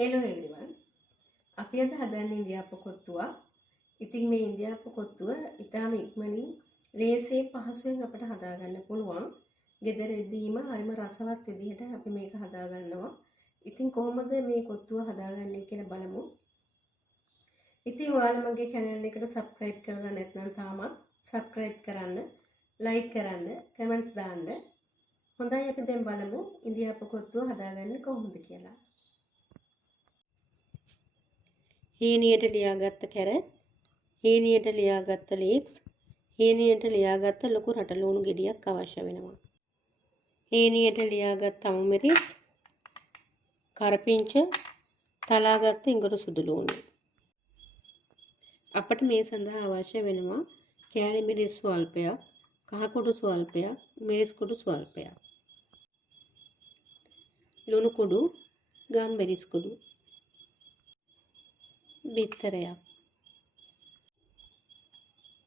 Hello everyone. අපි අද හදන්නේ ඉන්දියාපු කොත්තුවක්. ඉතින් මේ ඉන්දියාපු කොත්තුව ඉතාම ඉක්මනින් ලේසියෙන් පහසුවෙන් අපිට හදා ගන්න පුළුවන්. ගෙදරදීම හරිම රසවත් විදිහට අපි මේක හදා ගන්නවා. ඉතින් කොහොමද මේ කොත්තුව හදාගන්නේ කියලා බලමු. ඉතින් ඔයාලා මගේ channel එකට subscribe කරලා නැත්නම් තාමත් subscribe කරන්න, like කරන්න, comments දාන්න. හොඳයි අපි දැන් බලමු ඉන්දියාපු කොත්තුව හදාගන්නේ කොහොමද කියලා. හීනියට ලියාගත්ත කැරට්, හීනියට ලියාගත්ත ලීක්ස්, හීනියට ලියාගත්ත ලොකු රටලුණු ගෙඩියක් අවශ්‍ය වෙනවා. හීනියට ලියාගත්ත අමු මිරිස්, කරපිංච, තලාගත්ත ඉඟුරු සුදු ලුණු. අපට මේ සඳහා අවශ්‍ය වෙනවා කෑලි මිරිස් ස්වල්පයක්, කහ කුඩු ස්වල්පයක්, මිරිස් කුඩු ස්වල්පයක්. ලුණු කුඩු, ගම්මිරිස් කුඩු. බිත්තරයක්,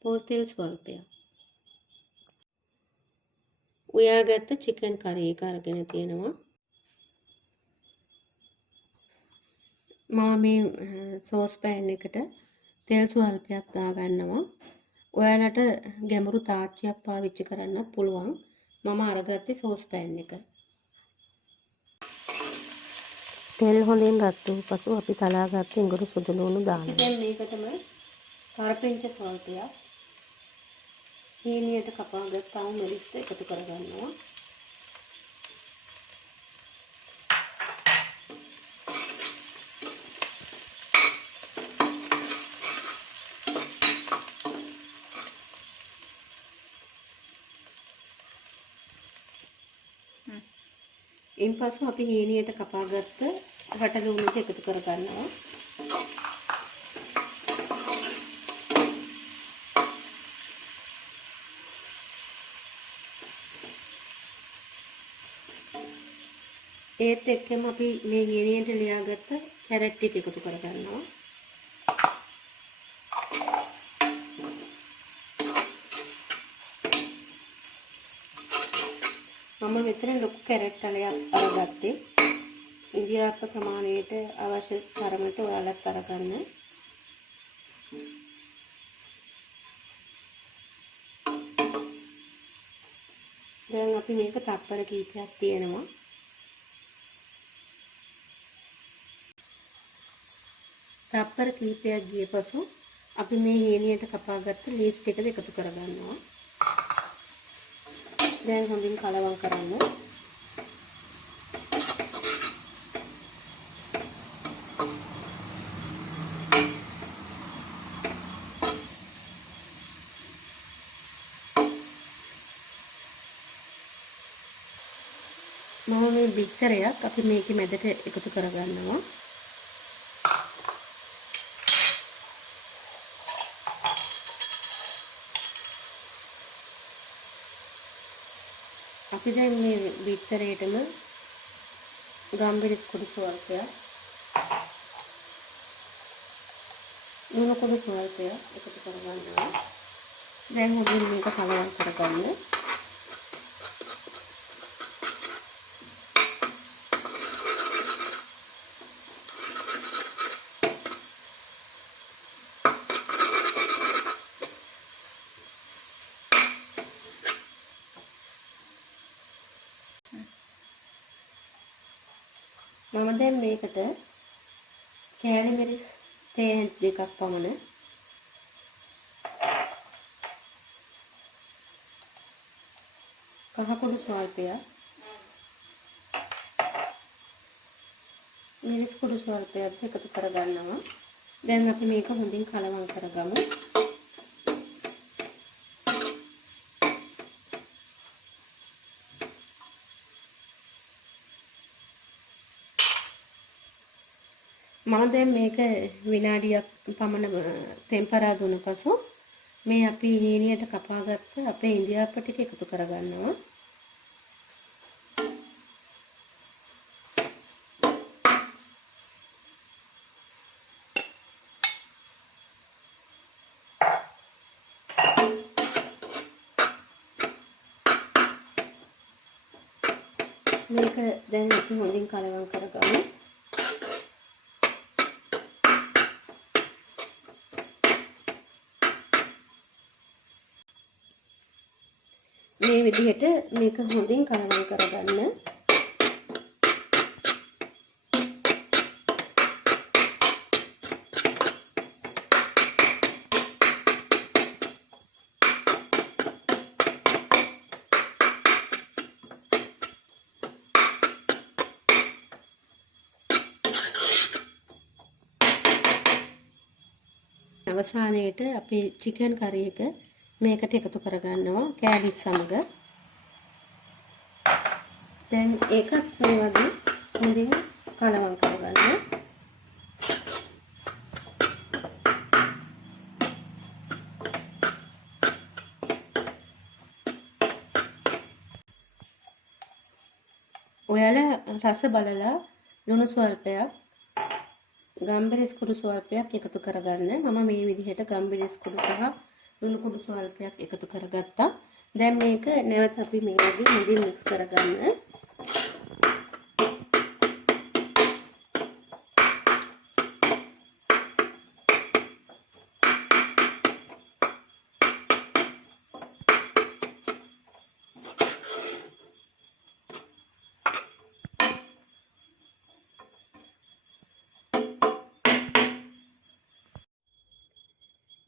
පොල් තෙල් ස්වල්පයක්. උයාගත්ත චිකන් කරි එක අරගෙන තියෙනවා. මම මේ සෝස් පෑන් එකට තෙල් ස්වල්පයක් දාගන්නවා. ඔයාලට ගැඹුරු තාච්චියක් පාවිච්චි කරන්නත් පුළුවන්. මම අරගත්තේ සෝස් පෑන් එක. තෙල් හොඳින් රත් වූ පසු අපි තලාගත්ත ඉඟුරු සුදු ලුණු දානවා. දැන් මේකටම කරපිංච ස්වල්පයක්, හීනියට කපාගත්ත අමු මිරිස් එකතු කරගන්නවා. ඉන්පසු අපි හීනියට කපාගත්ත රටලුණු ටික එකතු කරගන්නවා. ඒත් එක්කම අපි මේ හීනියට ලියාගත්ත කැරට් ටික එකතු කරගන්නවා. මම මෙතන ලොකු කැරට් අලයක් අරගත්තේ. ඉන්දියාප ප්‍රමාණයට අවශ්‍ය තරමට ඔයාලත් අරගන්න. දැන් අපි මේක තප්පර කීපයක් තියෙනවා. තප්පර කීපයක් ගිය පසු අපි මේ හීනියට කපාගත්ත ලීස් ටික එකතු කරගන්නවා. දැන් හොඳින් කලවම් කරන්න. මම මේ බිත්තරයක් අපි මේකේ මැදට එකතු කරගන්නවා. අපි දැන් මේ බිත්තරේටම ගම්මිරිස් කුඩු ස්වල්පයක්, ලුණු කුඩු ස්වල්පයක් එකතු කරගන්නවා. දැන් හොඳින් මේක කලවම් කරගන්න. මම දැන් මේකට කෑලි මිරිස් තේ දෙකක් පමණ, කහ කුඩු ස්වල්පයක්, මිරිස් කුඩු ස්වල්පයක් එකතු කරගන්නවා. දැන් අපි මේක හොඳින් කලවම් කරගමු. මම දැන් මේක විනාඩියක් පමණ ටෙම්පරා දුන්න පසු මේ අපි හීනියට කපාගත්ත අපේ ඉන්දියාප ටික එකතු කරගන්නවා. මේක දැන් අපි හොඳින් කලවම් කරගමු. මේ විදිහට මේක හොඳින් කලවම් කරගන්න. අවසානයේට අපි චිකන් කරි එක මේකට එකතු කරගන්නවා කෑලි සමග. දැන් ඒකත් මේ වගේ හොඳින් කලවම් කරගන්න. ඔයාලා රස බලලා ලුණු ස්වල්පයක් ගම්බිරිස් කුඩු ස්වල්පයක් එකතු කරගන්න. මම මේ විදිහට ගම්බිරිස් කුඩු සහ ලුණු කුඩු ස්වල්පයක් එකතු කරගත්තා. දැන් මේක නැවත අපි මේ වගේ හොඳින් මික්ස් කරගන්න.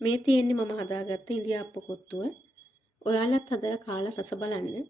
මේ තියෙන්නේ මම හදාගත්ත ඉන්දියාප්ප කොත්තුව. ඔයාලත් හදලා කාලා රස බලන්න.